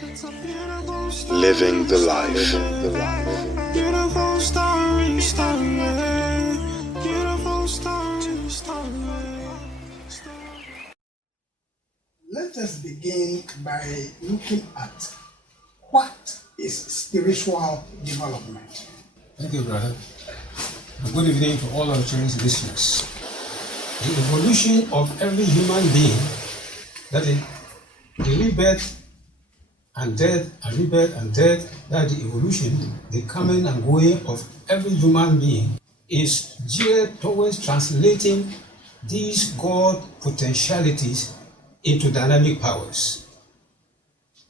Living the life. Beautiful story, beautiful story. Let us begin by looking at what is spiritual development. Thank you, brother. And good evening to all our cherished listeners. The evolution of every human being, that is, the rebirth and death, and rebirth and death, that is the evolution, the coming and going of every human being, is geared towards translating these God potentialities into dynamic powers.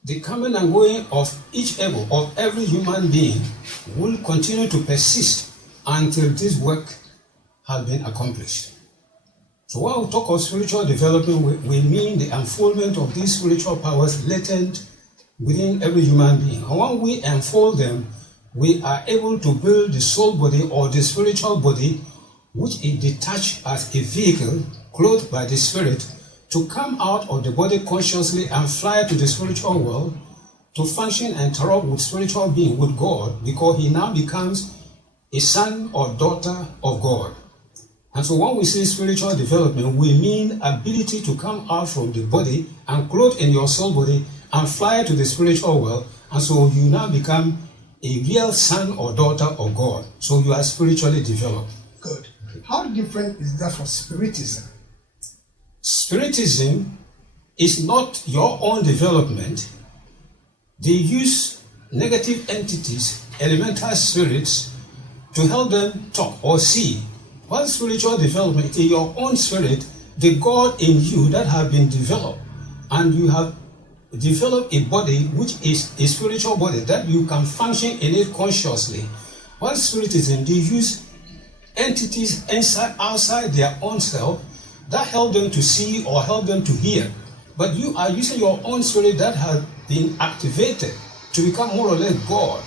The coming and going of each ego, of every human being, will continue to persist until this work has been accomplished. So when we talk of spiritual development, we mean the unfoldment of these spiritual powers latent within every human being. And when we unfold them, we are able to build the soul body or the spiritual body, which is detached as a vehicle clothed by the spirit, to come out of the body consciously and fly to the spiritual world to function and interact with spiritual being, with God, because he now becomes a son or daughter of God. And so when we say spiritual development, we mean ability to come out from the body and clothe in your soul body and fly to the spiritual world. And so you now become a real son or daughter of God. So you are spiritually developed. Good. How different is that from Spiritism? Spiritism is not your own development. They use negative entities, elemental spirits, to help them talk or see. While spiritual development is your own spirit, the God in you that have been developed, and you have developed a body which is a spiritual body that you can function in it consciously. While Spiritism, they use entities inside, outside their own self that help them to see or help them to hear. But you are using your own spirit that has been activated to become more or less God.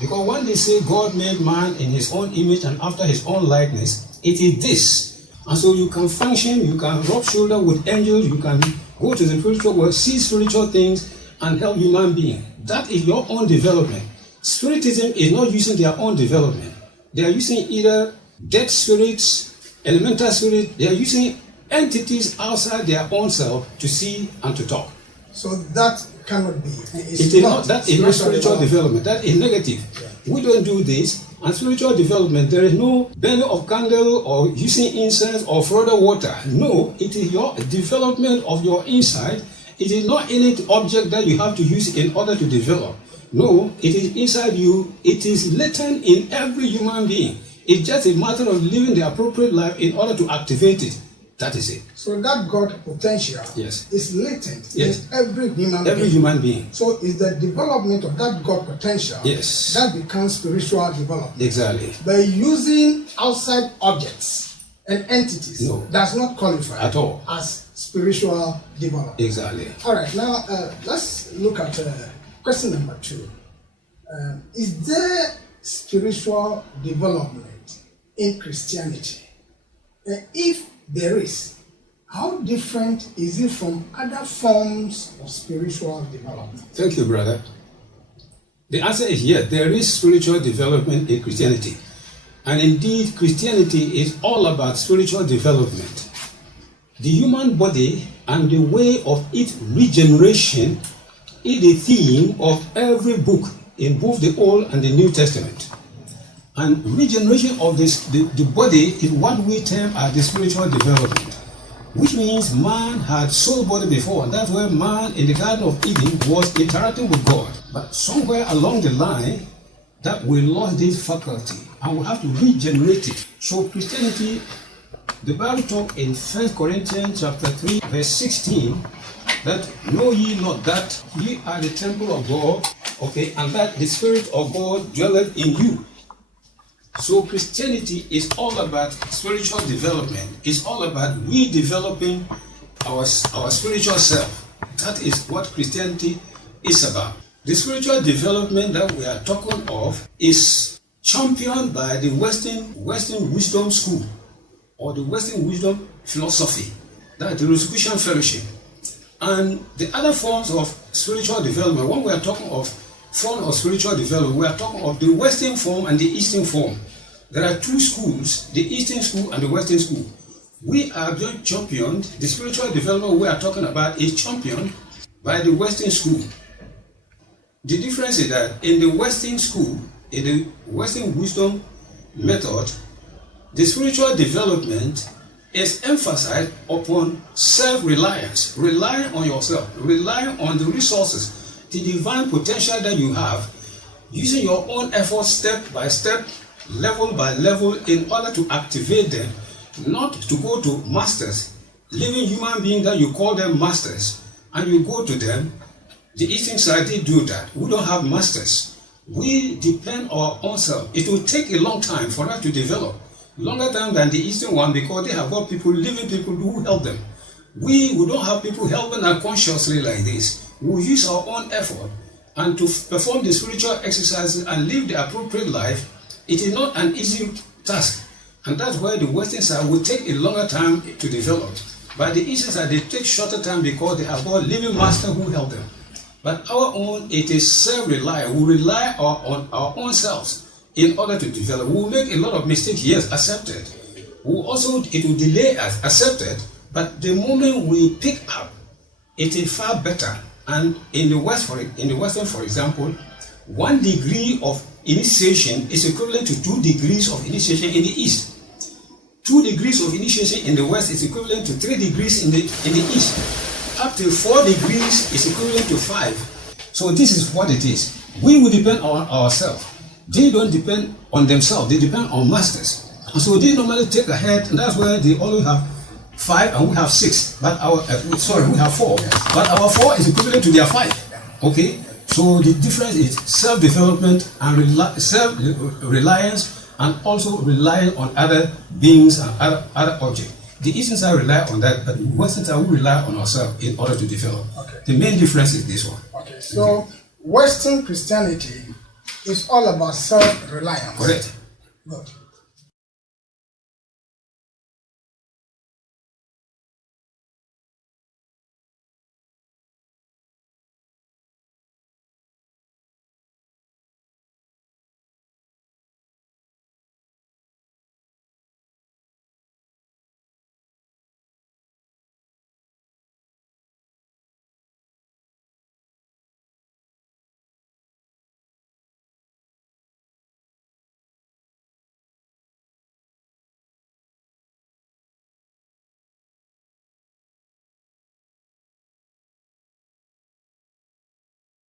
Because when they say God made man in his own image and after his own likeness, it is this. And so you can function, you can rub shoulder with angels, you can go to the spiritual world, see spiritual things, and help human beings. That is your own development. Spiritism is not using their own development. They are using either dead spirits, elemental spirits, they are using entities outside their own self to see and to talk. So that cannot be. It is not, that is not spiritual development. That is negative. Yeah. We don't do this. And spiritual development, there is no burning of candle or using incense or further water. No, it is your development of your inside. It is not any object that you have to use in order to develop. No, it is inside you. It is latent in every human being. It's just a matter of living the appropriate life in order to activate it. That is it. So that God potential is latent in every human being. So it's the development of that God potential that becomes spiritual development. Exactly. By using outside objects and entities does not qualify at all as spiritual development. Exactly. All right, now let's look at question number 2. Is there spiritual development in Christianity? If there is, how different is it from other forms of spiritual development? Thank you, brother. The answer is yes, there is spiritual development in Christianity. And indeed, Christianity is all about spiritual development. The human body and the way of its regeneration is the theme of every book in both the Old and the New Testament. And regeneration of the body is what we term as the spiritual development, which means man had soul body before, and that's where man in the Garden of Eden was interacting with God. But somewhere along the line, that we lost this faculty, and we have to regenerate it. So Christianity, the Bible talks in 1 Corinthians chapter 3, verse 16, that know ye not that ye are the temple of God, and that the Spirit of God dwelleth in you. So Christianity is all about spiritual development. It's all about redeveloping our spiritual self. That is what Christianity is about. The spiritual development that we are talking of is championed by the Western wisdom school, or the Western wisdom philosophy, that is the Rosicrucian Fellowship. And the other forms of spiritual development, when we are talking of form of spiritual development, we are talking of the Western form and the Eastern form. There are two schools, the Eastern school and the Western school. We are being championed, the spiritual development we are talking about is championed by the Western school. The difference is that in the Western school, in the Western wisdom method, the spiritual development is emphasized upon self-reliance, relying on yourself, relying on the resources, the divine potential that you have, using your own efforts step by step, level by level, in order to activate them, not to go to masters, living human beings that you call them masters, and you go to them. The Eastern side, they do that. We don't have masters. We depend on our own self. It will take a long time for us to develop. Longer time than the Eastern one, because they have got people, living people who help them. We don't have people helping us consciously like this. We use our own effort, and to perform the spiritual exercises and live the appropriate life, it is not an easy task. And that's why the Western side will take a longer time to develop. But the Eastern side, they take shorter time because they have got living masters who help them. But our own, it is self-reliant. We rely on our own selves in order to develop. We will make a lot of mistakes, yes, accepted. It will delay us, accepted. But the moment we pick up, it is far better. And in the Western, for example, 1 degree of initiation is equivalent to 2 degrees of initiation in the East. 2 degrees of initiation in the West is equivalent to 3 degrees in the East. Up to 4 degrees is equivalent to 5. So this is what it is. We will depend on ourselves. They don't depend on themselves. They depend on masters. And so they normally take ahead, and that's why they always have 5 and we have 6. But we have 4. But our 4 is equivalent to their 5. Okay? So the difference is self-development and self-reliance, and also relying on other beings and other objects. The Eastern side rely on that, but the Western side we rely on ourselves in order to develop. Okay. The main difference is this one. Okay, so Western Christianity is all about self-reliance. Correct. Good.